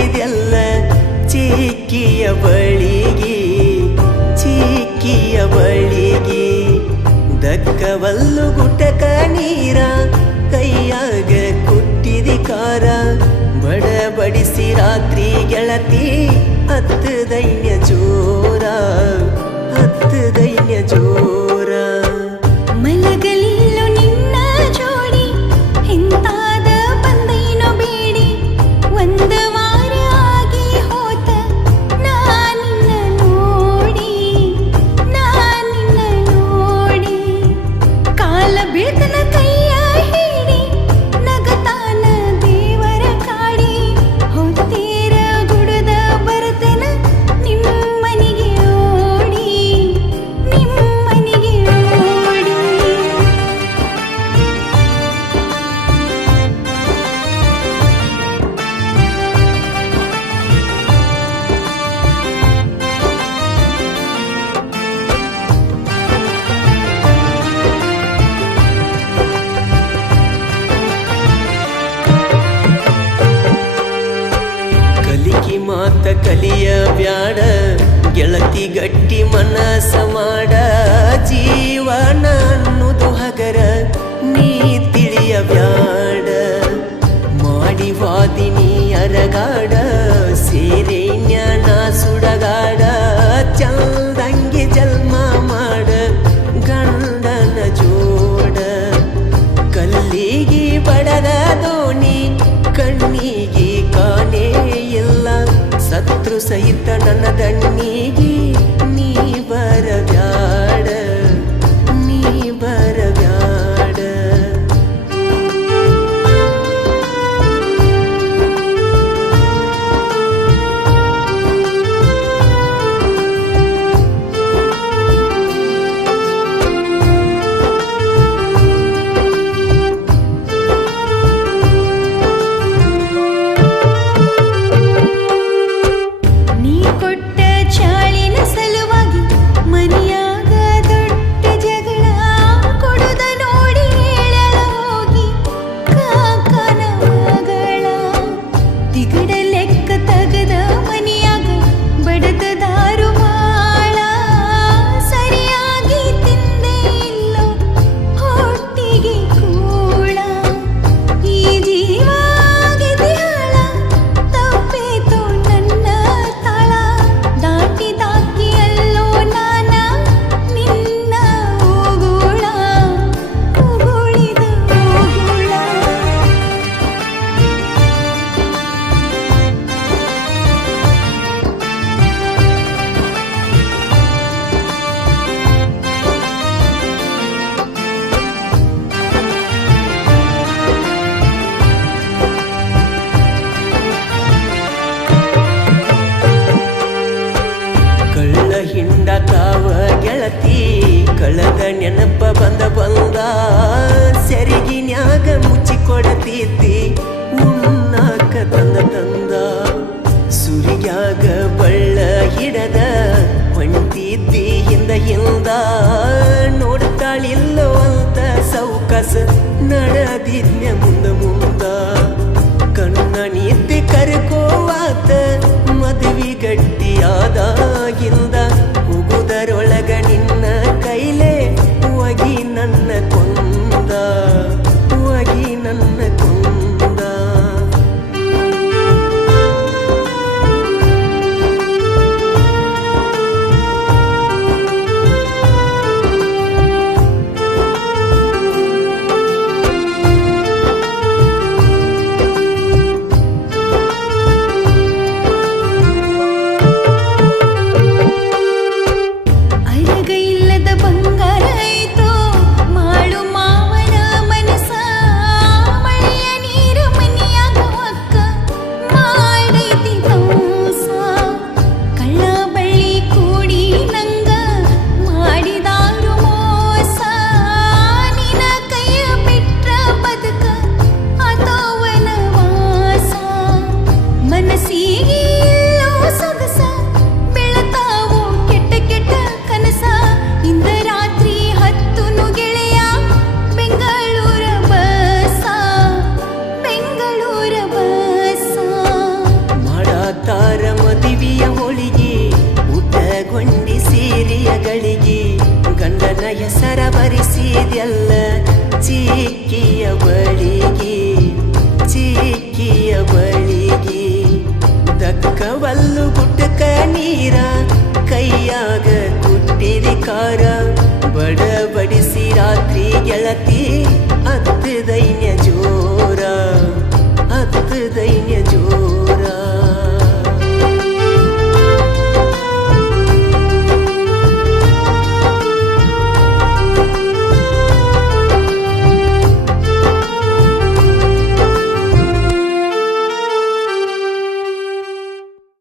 ಒಯ್ದೆಲ್ಲ ಚಿಕ್ಕಿಯ ಬಳಿಗೆ ದಕ್ಕವಲ್ಲು ಗುಟಕ ನೀರ ಕೈಯಾಗ ಕುಟ್ಟಿದಿ ಕಾರ ಬಡಬಡಿಸಿ ರಾತ್ರಿ ಗೆಳತಿ ಹತ್ತು ದೈನ್ಯ ಜೋರ ಮಲಗಲಿಲ್ಲೋ ನಿನ್ನ ಜೋಡಿ ಹಿಂತಾದ ಬಂದೇನೋ ಬೇಡಿ ಒಂದು ವಾರ ಆಗಿ ಹೋತ ನಾ ನಿನ್ನ ನೋಡಿ ಕಾಲ ಬೀಳ್ತನ ಕೈಯ ಹಿಡಿ ನಗತಾನ ದೇವರ ಕಾಡಿ ಹೊತ್ತೀರ ಗುಡದ ಬರ್ತನ ನಿಮ್ಮನಿಗೆ ಓಡಿ ಕಲಿಕಿ ಮಾತ ಕಲಿಯ ಬ್ಯಾಡ ಗೆಳತಿ ಗಟ್ಟಿ ಮನಸ ಮಾಡ ಜೀವನ ಅನ್ನುದು ಹಗರ ನೀ ತಿಳಿಯ ಬ್ಯಾಡ ಮಾಡಿ ವಾದಿನಿ ಅರಗಾಡ ಸೇರೆ ಜ್ಞಾನ ಸುಡಗಾಡ ಚಲ್ದಂಗೆ ಜನ್ಮ ಮಾಡ ಗಂಡನ ಜೋಡ ಕಲ್ಲಿಗೆ ಬಡದ ದೋಣಿ ಕಣ್ಣಿಗೆ ಕಾಣೇ ಇಲ್ಲ ಸತ್ರು ಸಹಿತ ನನ್ನ ದಣ್ಣಿಗೆ ನೀ ಬರಬ್ಯಾಡ ನೀ ಕೊಟ್ಟ ಚಾಳಿನ ಸಲುವಾಗಿ ಮನೆಯಾಗ ದೊಡ್ಡ ಜಗಳ ಕೊಡುದ ನೋಡಿ ಹೇಳಲ ಹೋಗಿ ಕಾಕನ ಮಗಳ ತಿಗಡ ಲೆಕ್ಕ ತಗದ ಮನೆಯಾಗ ಬಡದ ದಾರು ಬಾಳ ಸರಿಯಾಗಿ ತಿಂದೇ ಇಲ್ಲ ಹೊಟ್ಟಿಗೆ ಕೂಳ ಈ ಜೀವಾಗಿದೆ ಹಾಳ ತಪ್ಪೇತೋ ನನ್ನ ತಾಳ ದಾಟಿ ಅಲ್ಲೋ ನಾನ ನಿನ್ನ ಉಗುಳಿದ ಉಗುಳ ಕಳ್ಳ ಹಿಂಡ ತಾವ ಗೆಳತಿ ಕಳೆದ ನೆನಪ ಬಂದ ಸೆರಗಿನ್ಯಾಗ ಮುಚ್ಚಿಕೊಡತೀತಿ ಉಣ್ಣಾಕ ತಂದ ಸುರಿಯಾಗ ಬಳ್ಳ ಹಿಡದ ಹೊಂಟಿದ್ದಿ ಹಿಂದ ನೋಡ್ತಾಳಿಲ್ಲೋ ಅಂತ ಸೌಕಸ ನಡೆದಿದ್ನ ಮುಂದ ಕಣ್ಣ ನಿದ್ದೆ ಕರ್ಕೋವಾತ ಮದುವೆ ಗಟ್ಟಿಯಾದಾಗಿಂದ ಉಗುದರೊಳಗ ನಿನ್ನ ಕೈಲೇ ಒಗಿ ನನ್ನ ಕೊಂದ ಕವಲ್ಲು ಗುಟ್ಟಕ ನೀರ ಕೈಯಾಗ ಕುಟ್ಟಿರಿ ಕಾರ ಬಡಬಡಿಸಿ ರಾತ್ರಿ ಗೆಳತಿ ಅತ್ತ ದೈನ್ಯ ಜೋರ ಅತ್ತ ದೈನ್ಯ